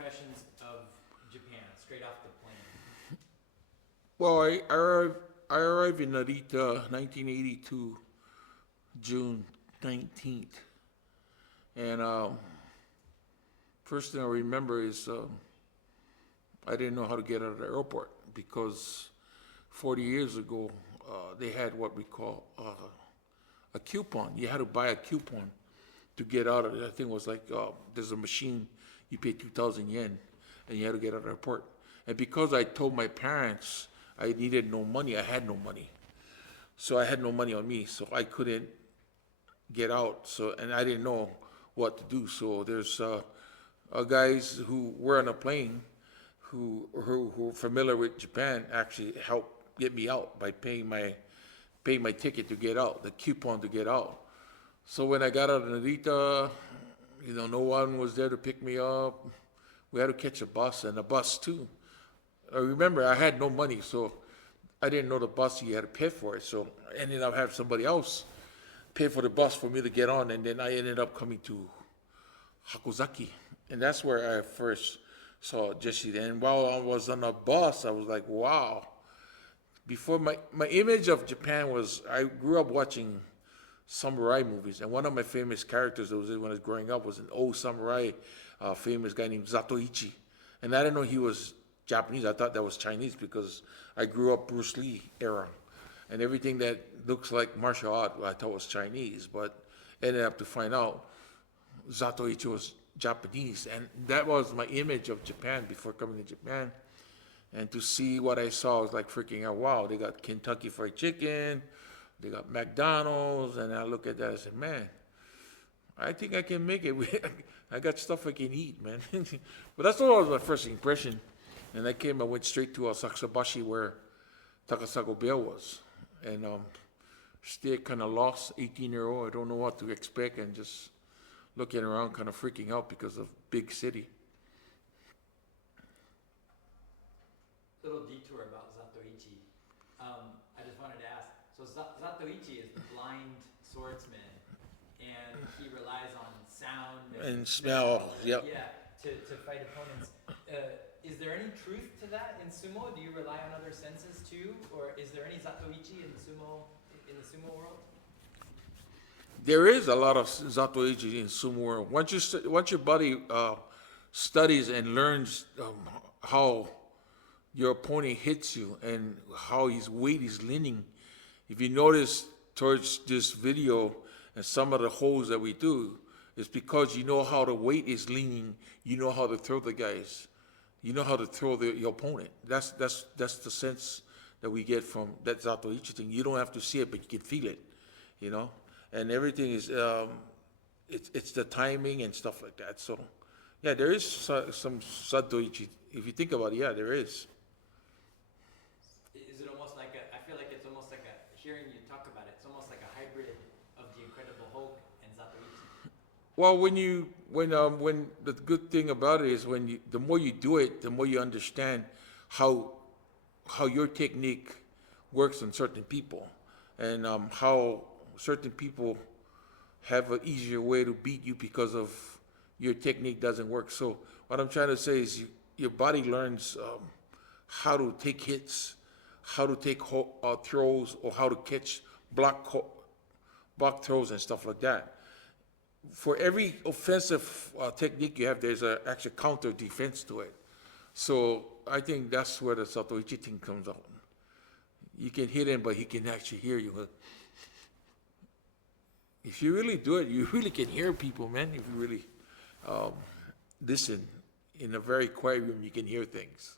impressions of Japan straight off the plane? Well, I arrived in Narita 1982, June 19th. And first thing I remember is I didn't know how to get out of the airport because 40 years ago they had what we call a coupon. You had to buy a coupon to get out of it. I think it was like there's a machine, you pay 2,000 yen, and you had to get out of the airport. And because I told my parents I needed no money, I had no money. So I had no money on me, so I couldn't get out. So, and I didn't know what to do. So there's guys who were on a plane who were familiar with Japan actually helped get me out by paying my ticket to get out, the coupon to get out. So when I got out of Narita, no one was there to pick me up. We had to catch a bus, and a bus too. I remember I had no money, so I didn't know the bus, you had to pay for it. So I ended up having somebody else pay for the bus for me to get on, and then I ended up coming to Hakozaki. And that's where I first saw Jesse. And while I was on a bus, I was like, wow. Before my image of Japan was, I grew up watching samurai movies, and one of my famous characters that was when I was growing up was an old samurai, famous guy named Zatoichi. And I didn't know he was Japanese. I thought that was Chinese because I grew up Bruce Lee era. And everything that looks like martial art, I thought was Chinese, but ended up to find out Zatoichi was Japanese. And that was my image of Japan before coming to Japan. And to see what I saw, I was like freaking out. Wow, they got Kentucky Fried Chicken, they got McDonald's, and I look at that and say, man, I think I can make it. I got stuff I can eat, man. But that's what was my first impression. And I went straight to Saksabashi where Takasago Bay was. And stayed kind of lost, 18-year-old. I don't know what to expect, and just looking around, kind of freaking out because of big city. Little detour about Zatoichi. I just wanted to ask, so Zatoichi is the blind swordsman, and he relies on sound And smell, yep. Yeah, to fight opponents. Is there any truth to that in sumo? Do you rely on other senses too, or is there any Zatoichi in the sumo world? There is a lot of Zatoichi in sumo world. Once your body studies and learns how your opponent hits you and how his weight is leaning, if you notice towards this video and some of the holds that we do, it's because you know how the weight is leaning, you know how to throw the guys, you know how to throw your opponent. That's the sense that we get from that Zatoichi thing. You don't have to see it, but you can feel it, and everything is it's the timing and stuff like that. So yeah, there is some Zatoichi. If you think about it, yeah, there is. Is it almost like I feel like it's almost like hearing you talk about it, it's almost like a hybrid of the Incredible Hulk and Zatoichi. Well, when the good thing about it is the more you do it, the more you understand how your technique works on certain people, and how certain people have an easier way to beat you because of your technique doesn't work. So what I'm trying to say is your body learns how to take hits, how to take throws, or how to catch block throws and stuff like that. For every offensive technique you have, there's actually counter defense to it. So I think that's where the Zatoichi thing comes out. You can hit him, but he can actually hear you. If you really do it, you really can hear people, man. If you really listen in a very quiet room, you can hear things.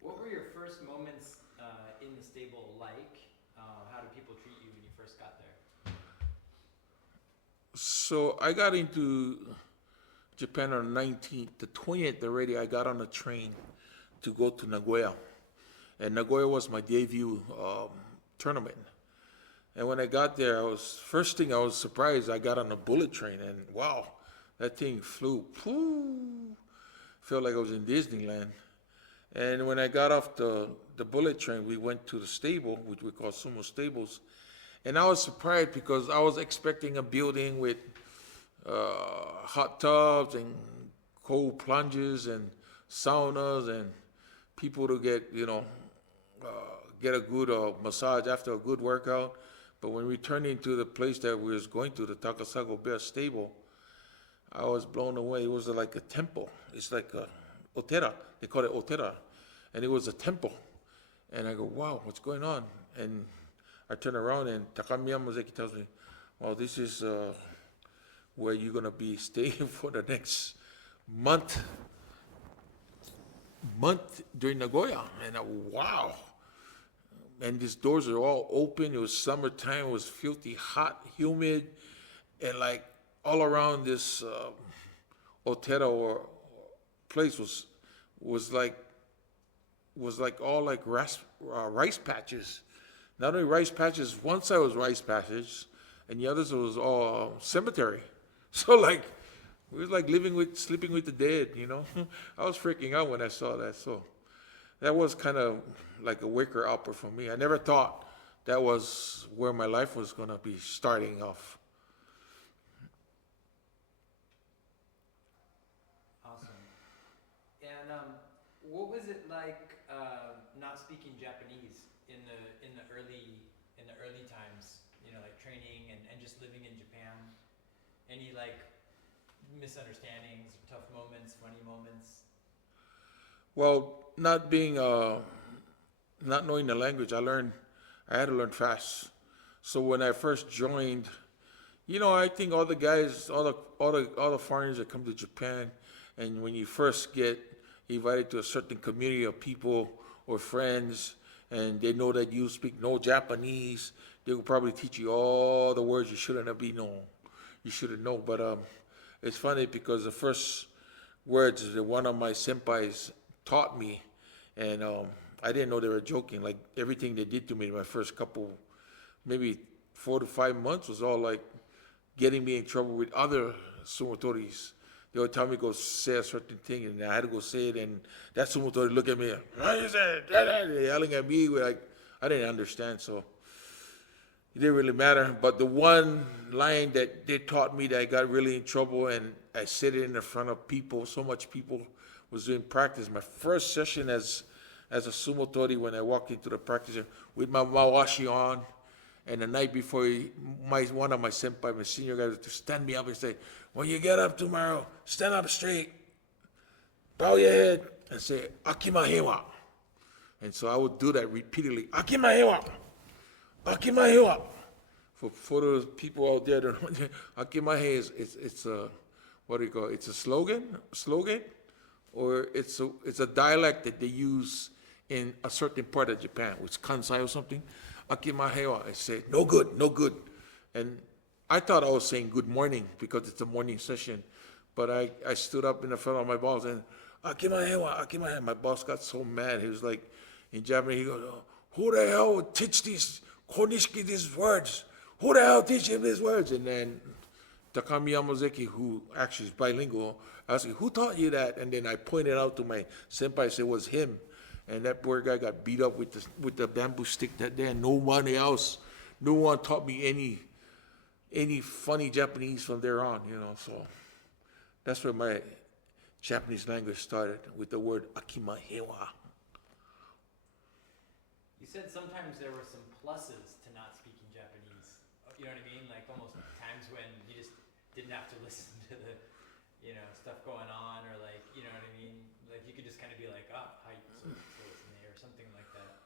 What were your first moments in the stable like? How did people treat you when you first got there? So I got into Japan on the 19th. The 20th already, I got on a train to go to Nagoya. And Nagoya was my debut tournament. And when I got there, first thing I was surprised, I got on a bullet train, and wow, that thing flew. Felt like I was in Disneyland. And when I got off the bullet train, we went to the stable, which we call sumo stables. And I was surprised because I was expecting a building with hot tubs and cold plunges and saunas and people to get, get a good massage after a good workout. But when we turned into the place that we was going to, the Takasago Bear Stable, I was blown away. It was like a temple. It's like a otera. They call it otera. And it was a temple. And I go, wow, what's going on? And I turn around and Takamiya Mozeki tells me, well, this is where you're going to be staying for the next month during Nagoya. And I, wow. And these doors are all open. It was summertime. It was filthy hot, humid. And like all around this otera or place was like all like rice patches. Not only rice patches, one side was rice patches, and the other side was all cemetery. So like, we was like sleeping with the dead, I was freaking out when I saw that. So that was kind of like a waker upper for me. I never thought that was where my life was gonna be starting off. Awesome. And what was it like not speaking Japanese in the early times? Like training and just living in Japan. Any like misunderstandings, tough moments, funny moments? Well, not knowing the language, I had to learn fast. So when I first joined, I think all the guys, all the foreigners that come to Japan, and when you first get invited to a certain community of people or friends, and they know that you speak no Japanese, they will probably teach you all the words you shouldn't know. But it's funny because the first words that one of my senpais taught me, and I didn't know they were joking. Like everything they did to me in my first couple, maybe 4 to 5 months, was all like getting me in trouble with other sumotoris. They would tell me to go say a certain thing, and I had to go say it, and that sumotori look at me, they're yelling at me, like I didn't understand, so it didn't really matter. But the one line that they taught me that I got really in trouble, and I said it in the front of people, so much people was doing practice. My first session as a sumotori, when I walked into the practice room with my mawashi on, and the night before, one of my senpai, my senior guys, to stand me up and say, when you get up tomorrow, stand up straight, bow your head, and say, Akimahewa. And so I would do that repeatedly, Akimahewa, Akimahewa. For those people out there that don't know, Akimahe it's a, what do you call it? It's a slogan, or it's a dialect that they use in a certain part of Japan, which Kansai or something. Akimahewa, I say, no good. And I thought I was saying good morning because it's a morning session, but I stood up in front of my boss and Akimahewa. My boss got so mad. He was like, in Japanese, he goes, who the hell would teach these Konishiki these words? Who the hell teach him these words? And then Takamiya Mozeki, who actually is bilingual, asked me, who taught you that? And then I pointed out to my senpai, I said it was him. And that poor guy got beat up with the bamboo stick that day, and no one taught me any funny Japanese from there on, so that's where my Japanese language started, with the word Akimahewa. You said sometimes there were some pluses to not speaking Japanese. You know what I mean? Like almost times when you just didn't have to listen to the, stuff going on, or like, you know what I mean? Like you could just kind of be like, hi, so or something like that.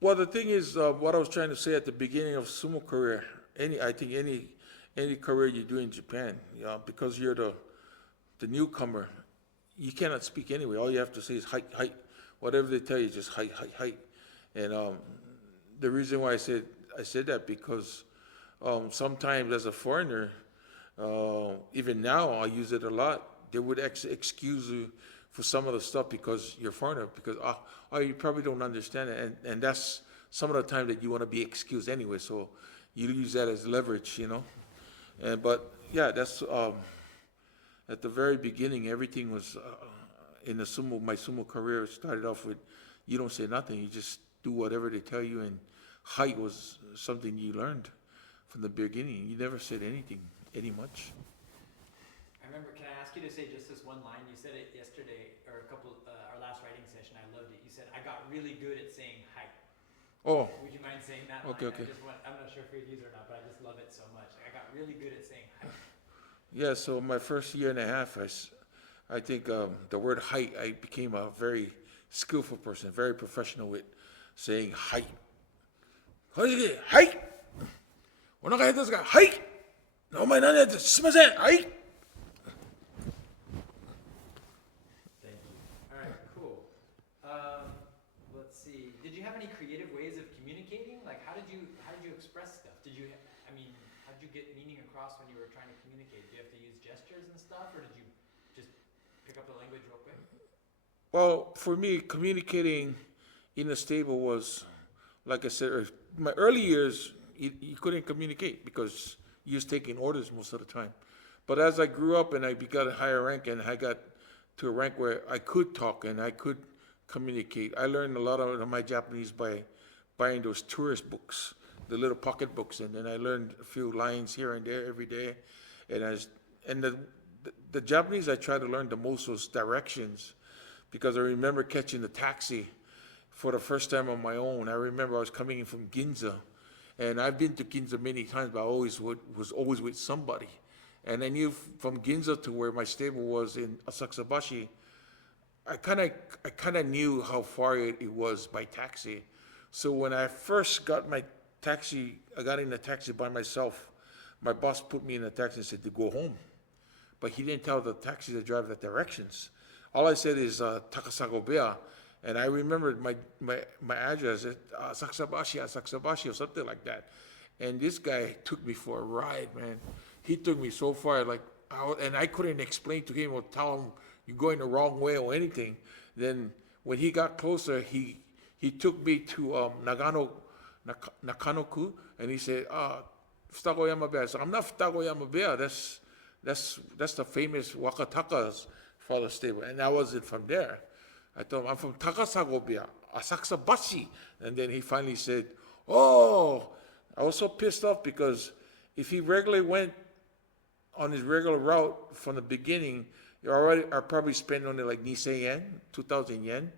Well, the thing is, what I was trying to say at the beginning of sumo career, I think any career you do in Japan, because you're the newcomer, you cannot speak anyway. All you have to say is hi. Whatever they tell you, just hi. And the reason why I said that because sometimes as a foreigner, even now I use it a lot. They would excuse you for some of the stuff because you're foreigner, because you probably don't understand it, and that's some of the time that you want to be excused anyway. So you use that as leverage, but yeah, that's at the very beginning. Everything was in my sumo career started off with you don't say nothing, you just do whatever they tell you, and height was something you learned from the beginning. You never said anything, any much. remember, can I ask you to say just this one line? You said it yesterday, or our last writing session, I loved it. You said, I got really good at saying hi. Oh, Would you mind saying that okay, line? okay. I'm not sure if we use it or not, but I just love it so much. I got really good at saying hi. yeah, so my first year and a half, I think the word height, I became a very skillful person, very professional with saying height. Height! お腹減ったんですかはいお前何やってすいませんはい Thank you. All right, cool. Let's see. Did you have any creative ways of communicating? Like, how did you express stuff? How did you get meaning across when you were trying to communicate? Did you have to use gestures and stuff, or did you just pick up the language real quick? Well, for me, communicating in a stable was, like I said, my early years, you couldn't communicate because you was taking orders most of the time. But as I grew up and I got a higher rank and I got to a rank where I could talk and I could communicate, I learned a lot of my Japanese by buying those tourist books, the little pocket books, and then I learned a few lines here and there every day. And the Japanese I tried to learn the most was directions, because I remember catching the taxi for the first time on my own. I remember I was coming in from Ginza, and I've been to Ginza many times, but I was always with somebody. And I knew from Ginza to where my stable was in Asakusabashi, I kind of knew how far it was by taxi. So when I first got my taxi, I got in a taxi by myself. My boss put me in a taxi and said to go home, but he didn't tell the taxi driver the directions. All I said is Takasago Bea, and I remembered my address at Asakusabashi or something like that. And this guy took me for a ride, man. He took me so far, and I couldn't explain to him or tell him you're going the wrong way or anything. Then when he got closer, he took me to Nakanoku, and he said, Futagoyama Bea. So I'm not Futagoyama Bea. That's the famous Wakataka's father stable, and I wasn't from there. I told him I'm from Takasago Bea, Asakusabashi, and then he finally said, "Oh." I was so pissed off because if he regularly went on his regular route from the beginning, I probably spent only like Nisei yen, 2,000 yen.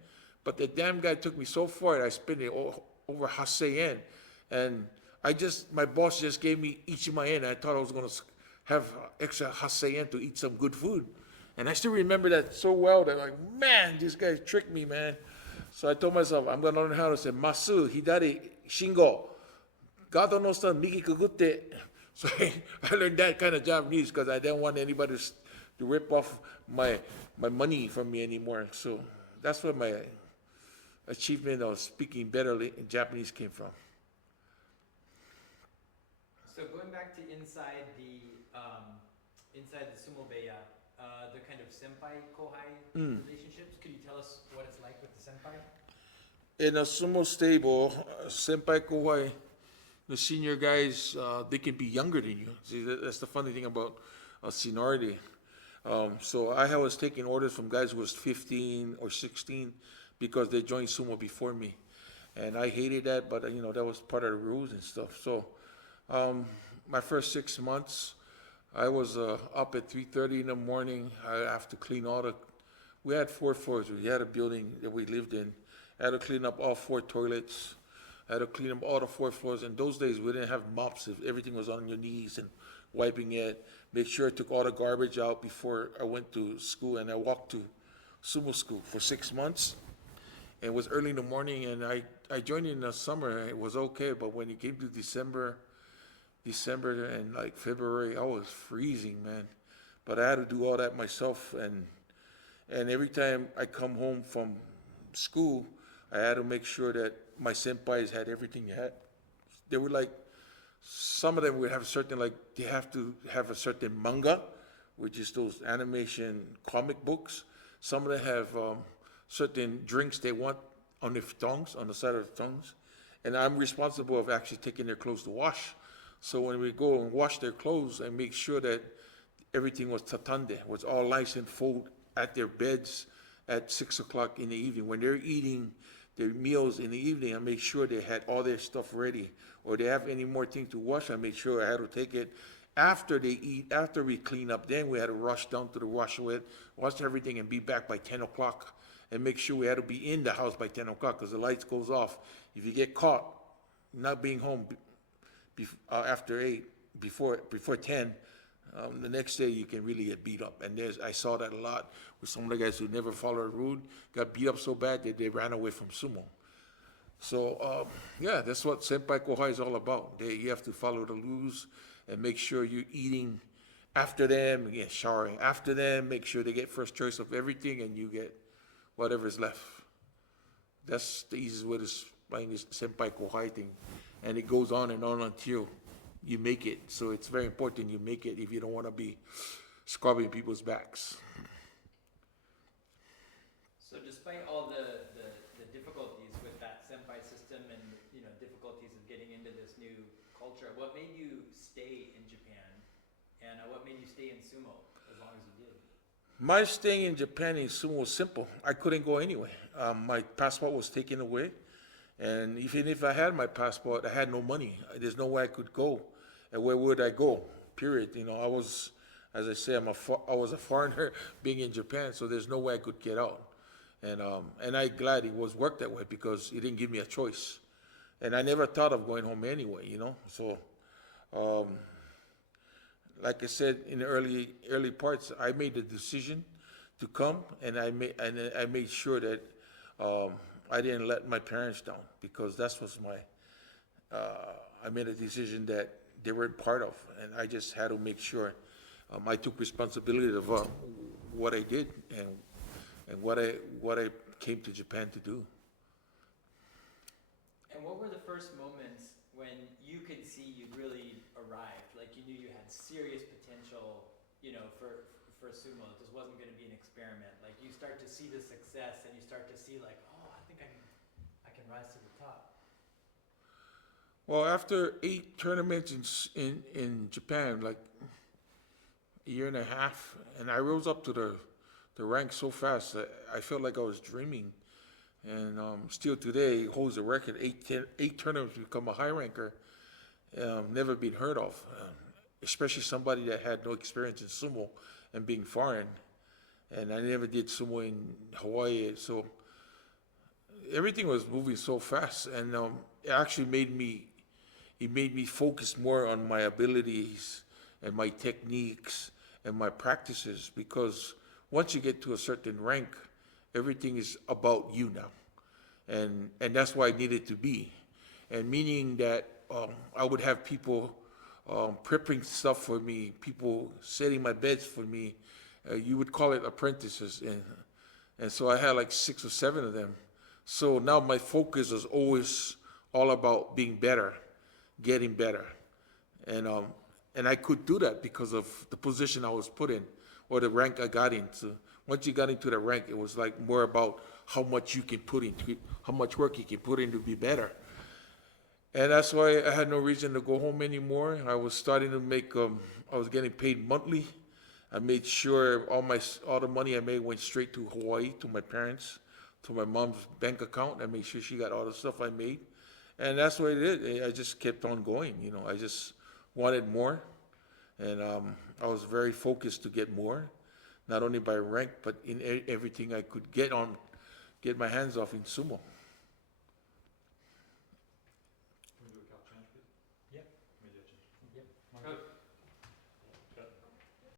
But the damn guy took me so far, I spent it over Hasei yen. And my boss just gave me Ichima yen. I thought I was going to have extra Hasei yen to eat some good food. And I still remember that so well that man, this guy tricked me, man. So I told myself, I'm going to learn how to say, Masu, Hidari, Shingo. Gado no san, migi kugute. So I learned that kind of Japanese because I didn't want anybody to rip off my money from me anymore. So that's where my achievement of speaking better in Japanese came from. So going back to inside the sumo beya, the kind of senpai-kohai relationships, could you tell us what it's like with the senpai? In a sumo stable, senpai-kohai, the senior guys, they can be younger than you. See, that's the funny thing about seniority. So I was taking orders from guys who was 15 or 16 because they joined sumo before me. And I hated that, but that was part of the rules and stuff. So my first 6 months, I was up at 3:30 in the morning. I have to clean we had 4 floors. We had a building that we lived in. I had to clean up all 4 toilets. I had to clean up all the 4 floors. In those days, we didn't have mops. Everything was on your knees and wiping it. Make sure I took all the garbage out before I went to school. And I walked to sumo school for 6 months. And it was early in the morning, and I joined in the summer. It was okay, but when it came to December and like February, I was freezing, man. But I had to do all that myself. And every time I come home from school, I had to make sure that my senpais had everything they had. They were like, some of them would have they have to have a certain manga, which is those animation comic books. Some of them have certain drinks they want on their tongues, on the side of the tongues. And I'm responsible of actually taking their clothes to wash. So when we go and wash their clothes, I make sure that everything was tatande, was all nice and fold at their beds at 6 o'clock in the evening. When they're eating their meals in the evening, I make sure they had all their stuff ready. Or they have any more things to wash, I make sure I had to take it After they eat, after we clean up, then we had to rush down to the wash everything and be back by 10 o'clock and make sure we had to be in the house by 10 o'clock because the lights goes off. If you get caught not being home after 8, before 10, the next day you can really get beat up. And I saw that a lot with some of the guys who never followed a rule, got beat up so bad that they ran away from sumo. So, yeah, that's what Senpai-kohai is all about. You have to follow the rules and make sure you're eating after them, again, showering after them, make sure they get first choice of everything and you get whatever's left. That's the easiest way to explain this Senpai-kohai thing. And it goes on and on until you make it. So it's very important you make it if you don't want to be scrubbing people's backs. So despite all the difficulties with that senpai system and, you know, difficulties of getting into this new culture, what made you stay in Japan? And what made you stay in sumo as long as you did? My staying in Japan in sumo was simple. I couldn't go anywhere. My passport was taken away. And even if I had my passport, I had no money. There's no way I could go. And where would I go? Period. You know, I was, as I say, I was a foreigner being in Japan, so there's no way I could get out. And I'm glad it was worked that way because it didn't give me a choice. And I never thought of going home anyway, you know. So, like I said in the early parts, I made the decision to come, and I made sure that I didn't let my parents down because that was I made a decision that they weren't part of, and I just had to make sure I took responsibility of what I did and what I came to Japan to do. And what were the first moments when you could see you really arrived? Like you knew you had serious potential, you know, for sumo. This wasn't going to be an experiment. Like you start to see the success and you start to see like, oh, I think I can rise to the top. Well, after 8 tournaments in Japan, like a year and a half, and I rose up to the rank so fast that I felt like I was dreaming. And still today holds the record, 8 tournaments to become a high ranker, never been heard of, especially somebody that had no experience in sumo and being foreign. And I never did sumo in Hawaii, so everything was moving so fast, and it actually made me focus more on my abilities and my techniques and my practices, because once you get to a certain rank, everything is about you now. And that's why I needed to be. And meaning that I would have people prepping stuff for me, people setting my beds for me. You would call it apprentices. And so I had like 6 or 7 of them. So now my focus is always all about being better, getting better. And I could do that because of the position I was put in, or the rank I got into. Once you got into the rank, it was like more about how much you can put into it, how much work you can put in to be better. And that's why I had no reason to go home anymore. I was starting to make, I was getting paid monthly. I made sure all the money I made went straight to Hawaii, to my parents, to my mom's bank account. I made sure she got all the stuff I made. And that's what it is. I just kept on going, you know. I just wanted more. And I was very focused to get more, not only by rank, but in everything I could get my hands off in sumo. Yep. Yep.